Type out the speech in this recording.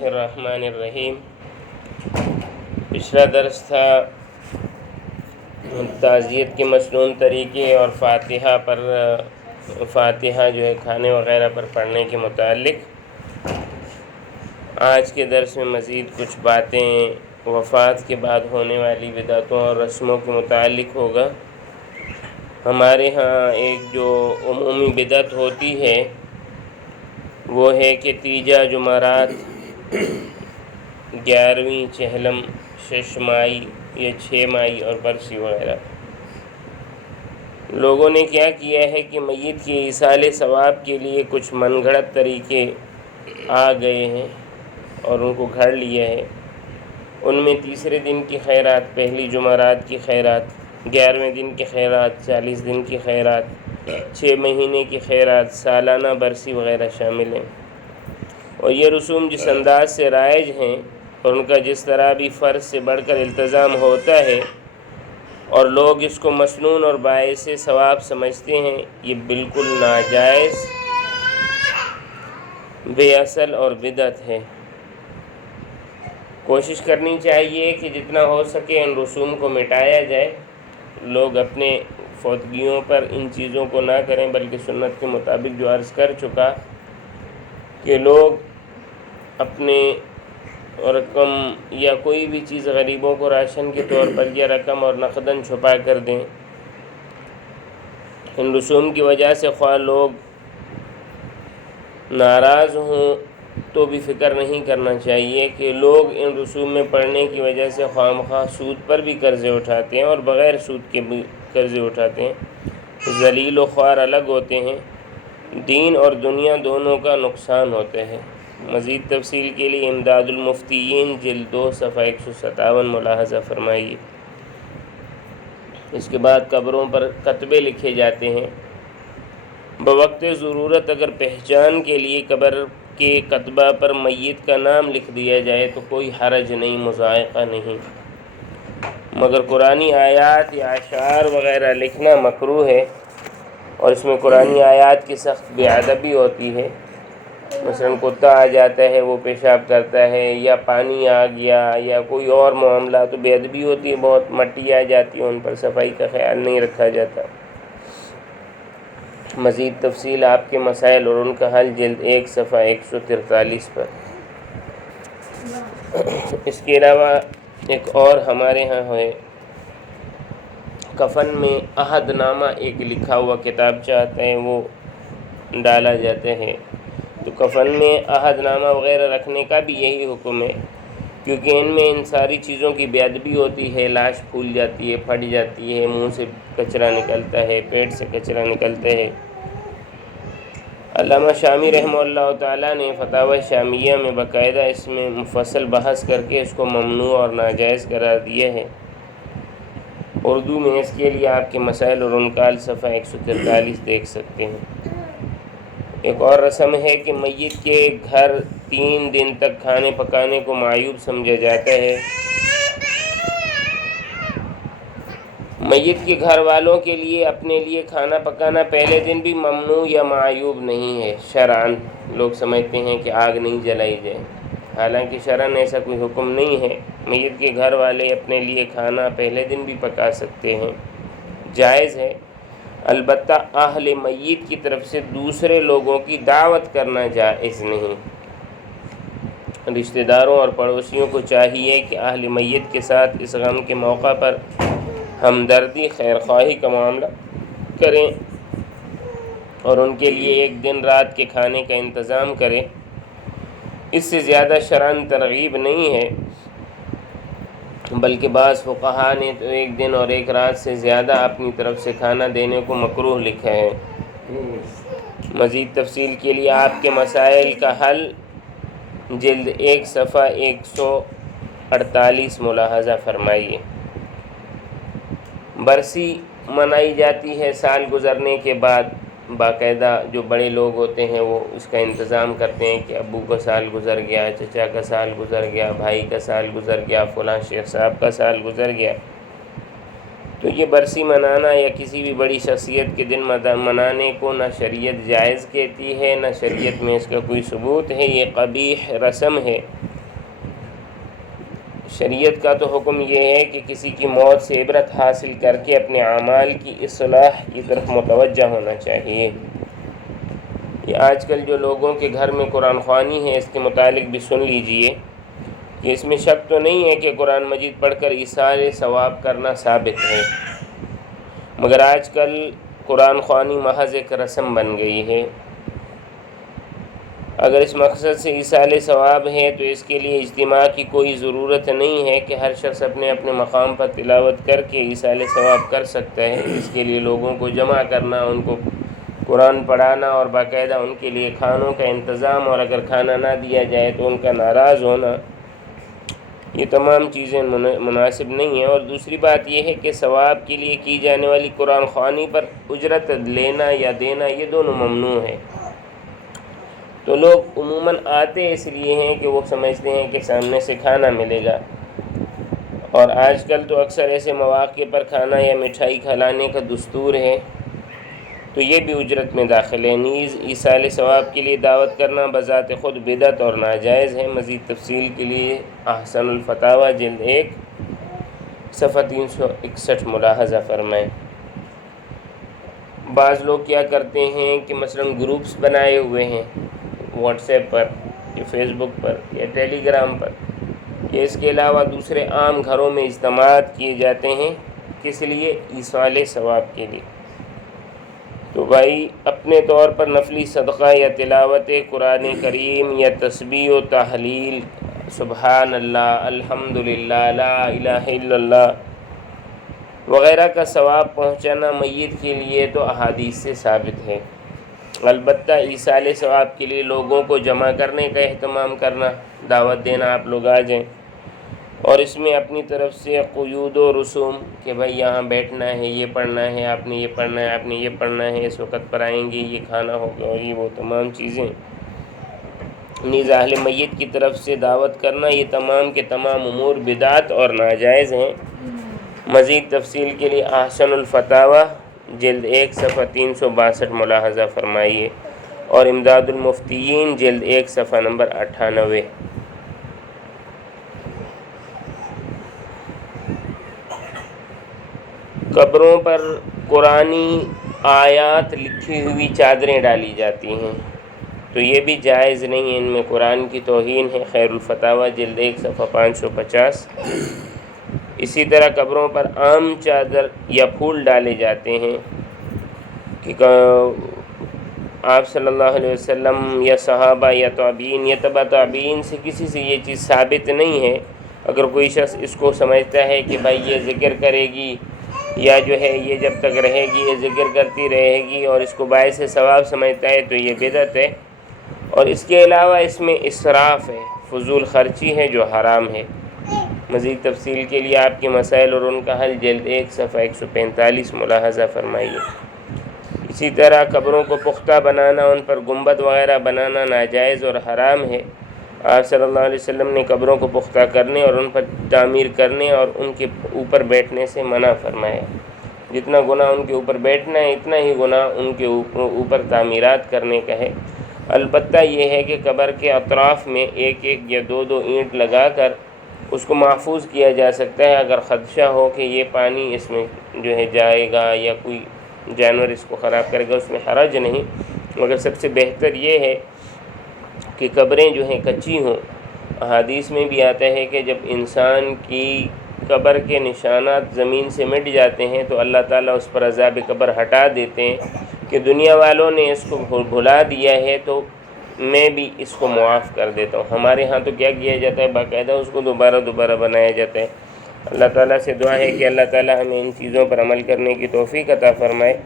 الرحمن الرحیم۔ پچھلا درس تھا تعزیت کے مسنون طریقے اور فاتحہ جو ہے کھانے وغیرہ پر پڑھنے کے متعلق۔ آج کے درس میں مزید کچھ باتیں وفات کے بعد ہونے والی بدعتوں اور رسموں کے متعلق ہوگا۔ ہمارے ہاں ایک جو عمومی بدعت ہوتی ہے وہ ہے کہ تیجا جمعرات 11ویں چہلم 6 مائی یا 6 مائی اور برسی وغیرہ، لوگوں نے کیا کیا ہے کہ میت کی ایصال ثواب کے لیے کچھ من گھڑت طریقے آ گئے ہیں اور ان کو گھڑ لیا ہے۔ ان میں تیسرے دن کی خیرات، پہلی جمعرات کی خیرات، 11ویں دن کی خیرات، 40 دن کی خیرات، 6 مہینے کی خیرات، سالانہ برسی وغیرہ شامل ہیں۔ اور یہ رسوم جس انداز سے رائج ہیں اور ان کا جس طرح بھی فرض سے بڑھ کر التزام ہوتا ہے اور لوگ اس کو مسنون اور باعث ثواب سمجھتے ہیں، یہ بالکل ناجائز، بے اصل اور بدعت ہے۔ کوشش کرنی چاہیے کہ جتنا ہو سکے ان رسوم کو مٹایا جائے۔ لوگ اپنے فوتگیوں پر ان چیزوں کو نہ کریں، بلکہ سنت کے مطابق جو عرض کر چکا کہ لوگ اپنے رقم یا کوئی بھی چیز غریبوں کو راشن کے طور پر یا رقم اور نقداً چھپا کر دیں۔ ان رسوم کی وجہ سے خواہ لوگ ناراض ہوں تو بھی فکر نہیں کرنا چاہیے کہ لوگ ان رسوم میں پڑھنے کی وجہ سے خواہ مخواہ سود پر بھی قرضے اٹھاتے ہیں اور بغیر سود کے بھی قرضے اٹھاتے ہیں۔ ذلیل و خوار الگ ہوتے ہیں، دین اور دنیا دونوں کا نقصان ہوتا ہے۔ مزید تفصیل کے لیے امداد المفتیین جلد 2 صفحہ 157 ملاحظہ فرمائیے۔ اس کے بعد قبروں پر کتبے لکھے جاتے ہیں۔ بوقت ضرورت اگر پہچان کے لیے قبر کے کتبہ پر میت کا نام لکھ دیا جائے تو کوئی حرج نہیں، مضائقہ نہیں، مگر قرآنی آیات یا اشعار وغیرہ لکھنا مکروہ ہے، اور اس میں قرآنی آیات کی سخت بے ادبی ہوتی ہے۔ مثلا کتا آ جاتا ہے، وہ پیشاب کرتا ہے، یا پانی آ گیا، یا کوئی اور معاملہ، تو بے ادبی ہوتی ہے، بہت مٹی آ جاتی ہے، ان پر صفائی کا خیال نہیں رکھا جاتا۔ مزید تفصیل آپ کے مسائل اور ان کا حل جلد 1 صفحہ 143 پر۔ اس کے علاوہ ایک اور ہمارے ہاں ہے، کفن میں عہد نامہ ایک لکھا ہوا کتابچہ آتا ہے، وہ ڈالا جاتا ہے۔ تو کفن میں عہد نامہ وغیرہ رکھنے کا بھی یہی حکم ہے، کیونکہ ان میں ان ساری چیزوں کی بے ادبی ہوتی ہے، لاش پھول جاتی ہے، پھٹ جاتی ہے، منہ سے کچرا نکلتا ہے، پیٹ سے کچرا نکلتا ہے۔ علامہ شامی رحمہ اللہ تعالیٰ نے فتاوی شامیہ میں باقاعدہ اس میں مفصل بحث کر کے اس کو ممنوع اور ناجائز قرار دیا ہے۔ اردو میں اس کے لیے آپ کے مسائل اور انکال صفحہ 143 دیکھ سکتے ہیں۔ ایک اور رسم ہے کہ میت کے گھر 3 دن تک کھانے پکانے کو معیوب سمجھا جاتا ہے۔ میت کے گھر والوں کے لیے اپنے لیے کھانا پکانا پہلے دن بھی ممنوع یا معیوب نہیں ہے شرعاً۔ لوگ سمجھتے ہیں کہ آگ نہیں جلائی جائے، حالانکہ شرعاً ایسا کوئی حکم نہیں ہے۔ میت کے گھر والے اپنے لیے کھانا پہلے دن بھی پکا سکتے ہیں، جائز ہے، البتہ اہل میت کی طرف سے دوسرے لوگوں کی دعوت کرنا جائز نہیں۔ رشتہ داروں اور پڑوسیوں کو چاہیے کہ اہل میت کے ساتھ اس غم کے موقع پر ہمدردی، خیرخواہی کا معاملہ کریں اور ان کے لیے ایک دن رات کے کھانے کا انتظام کریں۔ اس سے زیادہ شرعاً ترغیب نہیں ہے، بلکہ بعض فقہاء نے تو ایک دن اور ایک رات سے زیادہ اپنی طرف سے کھانا دینے کو مکروہ لکھا ہے۔ مزید تفصیل کے لیے آپ کے مسائل کا حل جلد 1 صفحہ 148 ملاحظہ فرمائیے۔ برسی منائی جاتی ہے سال گزرنے کے بعد۔ باقاعدہ جو بڑے لوگ ہوتے ہیں وہ اس کا انتظام کرتے ہیں کہ ابو کا سال گزر گیا، چچا کا سال گزر گیا، بھائی کا سال گزر گیا، فلاں شیخ صاحب کا سال گزر گیا۔ تو یہ برسی منانا یا کسی بھی بڑی شخصیت کے دن منانے کو نہ شریعت جائز کہتی ہے، نہ شریعت میں اس کا کوئی ثبوت ہے، یہ قبیح رسم ہے۔ شریعت کا تو حکم یہ ہے کہ کسی کی موت سے عبرت حاصل کر کے اپنے اعمال کی اصلاح کی طرف متوجہ ہونا چاہیے۔ یہ آج کل جو لوگوں کے گھر میں قرآن خوانی ہے، اس کے متعلق بھی سن لیجئے کہ اس میں شک تو نہیں ہے کہ قرآن مجید پڑھ کر ایصال ثواب کرنا ثابت ہے، مگر آج کل قرآن خوانی محض ایک رسم بن گئی ہے۔ اگر اس مقصد سے ایصال ثواب ہے تو اس کے لیے اجتماع کی کوئی ضرورت نہیں ہے کہ ہر شخص اپنے اپنے مقام پر تلاوت کر کے ایصال ثواب کر سکتا ہے۔ اس کے لیے لوگوں کو جمع کرنا، ان کو قرآن پڑھانا اور باقاعدہ ان کے لیے کھانوں کا انتظام، اور اگر کھانا نہ دیا جائے تو ان کا ناراض ہونا، یہ تمام چیزیں مناسب نہیں ہیں۔ اور دوسری بات یہ ہے کہ ثواب کے لیے کی جانے والی قرآن خوانی پر اجرت لینا یا دینا، یہ دونوں ممنوع ہے۔ تو لوگ عموماً آتے اس لیے ہیں کہ وہ سمجھتے ہیں کہ سامنے سے کھانا ملے گا، اور آج کل تو اکثر ایسے مواقع پر کھانا یا مٹھائی کھلانے کا دستور ہے، تو یہ بھی اجرت میں داخل ہے۔ نیز ایصال ثواب کے لیے دعوت کرنا بذات خود بدعت اور ناجائز ہے۔ مزید تفصیل کے لیے احسن الفتاوی جلد 1 صفحہ 361 ملاحظہ فرمائیں۔ بعض لوگ کیا کرتے ہیں کہ مثلاً گروپس بنائے ہوئے ہیں واٹس ایپ پر یا فیس بک پر یا ٹیلی گرام پر، یا اس کے علاوہ دوسرے عام گھروں میں اجتماعات کیے جاتے ہیں، کس لیے؟ ایصال ثواب کے لیے۔ تو بھائی اپنے طور پر نفلی صدقہ یا تلاوت قرآن کریم یا تسبیح و تحلیل، سبحان اللہ، الحمدللہ، لا الہ الا اللہ وغیرہ کا ثواب پہنچانا میت کے لیے تو احادیث سے ثابت ہے۔ البتہ ایصال ثواب کے لیے لوگوں کو جمع کرنے کا اہتمام کرنا، دعوت دینا آپ لوگ آ جائیں، اور اس میں اپنی طرف سے قیود و رسوم کہ بھائی یہاں بیٹھنا ہے، یہ پڑھنا ہے، آپ نے یہ پڑھنا ہے، آپ نے یہ پڑھنا ہے، اس وقت پر آئیں گے، یہ کھانا ہوگا، اور یہ وہ تمام چیزیں، نیز اہل میت کی طرف سے دعوت کرنا، یہ تمام کے تمام امور بدعت اور ناجائز ہیں۔ مزید تفصیل کے لیے احسن الفتاوی جلد 1 صفحہ 362 ملاحظہ فرمائیے، اور امداد المفتیین جلد 1 صفحہ نمبر 98۔ قبروں پر قرآنی آیات لکھی ہوئی چادریں ڈالی جاتی ہیں، تو یہ بھی جائز نہیں ہے، ان میں قرآن کی توہین ہے۔ خیر الفتاوی جلد 1 صفحہ 550۔ اسی طرح قبروں پر عام چادر یا پھول ڈالے جاتے ہیں کہ آپ صلی اللہ علیہ وسلم یا صحابہ یا تابعین یا تبع تابعین سے کسی سے یہ چیز ثابت نہیں ہے۔ اگر کوئی شخص اس کو سمجھتا ہے کہ بھائی یہ ذکر کرے گی یا جو ہے یہ جب تک رہے گی یہ ذکر کرتی رہے گی، اور اس کو باعث ثواب سمجھتا ہے، تو یہ بدعت ہے، اور اس کے علاوہ اس میں اسراف ہے، فضول خرچی ہے جو حرام ہے۔ مزید تفصیل کے لیے آپ کے مسائل اور ان کا حل جلد 1 صفحہ 145 ملاحظہ فرمائیے۔ اسی طرح قبروں کو پختہ بنانا، ان پر گنبد وغیرہ بنانا ناجائز اور حرام ہے۔ آپ صلی اللہ علیہ وسلم نے قبروں کو پختہ کرنے اور ان پر تعمیر کرنے اور ان کے اوپر بیٹھنے سے منع فرمایا۔ جتنا گناہ ان کے اوپر بیٹھنا ہے، اتنا ہی گناہ ان کے اوپر تعمیرات کرنے کا ہے۔ البتہ یہ ہے کہ قبر کے اطراف میں 1 یا 2 اینٹ لگا کر اس کو محفوظ کیا جا سکتا ہے، اگر خدشہ ہو کہ یہ پانی اس میں جو ہے جائے گا یا کوئی جانور اس کو خراب کرے گا، اس میں حرج نہیں، مگر سب سے بہتر یہ ہے کہ قبریں جو ہیں کچی ہوں۔ احادیث میں بھی آتا ہے کہ جب انسان کی قبر کے نشانات زمین سے مٹ جاتے ہیں تو اللہ تعالیٰ اس پر عذاب قبر ہٹا دیتے ہیں کہ دنیا والوں نے اس کو بھلا دیا ہے تو میں بھی اس کو معاف کر دیتا ہوں۔ ہمارے ہاں تو کیا کیا جاتا ہے، باقاعدہ اس کو دوبارہ بنایا جاتا ہے۔ اللہ تعالیٰ سے دعا ہے کہ اللہ تعالیٰ ہمیں ان چیزوں پر عمل کرنے کی توفیق عطا فرمائے۔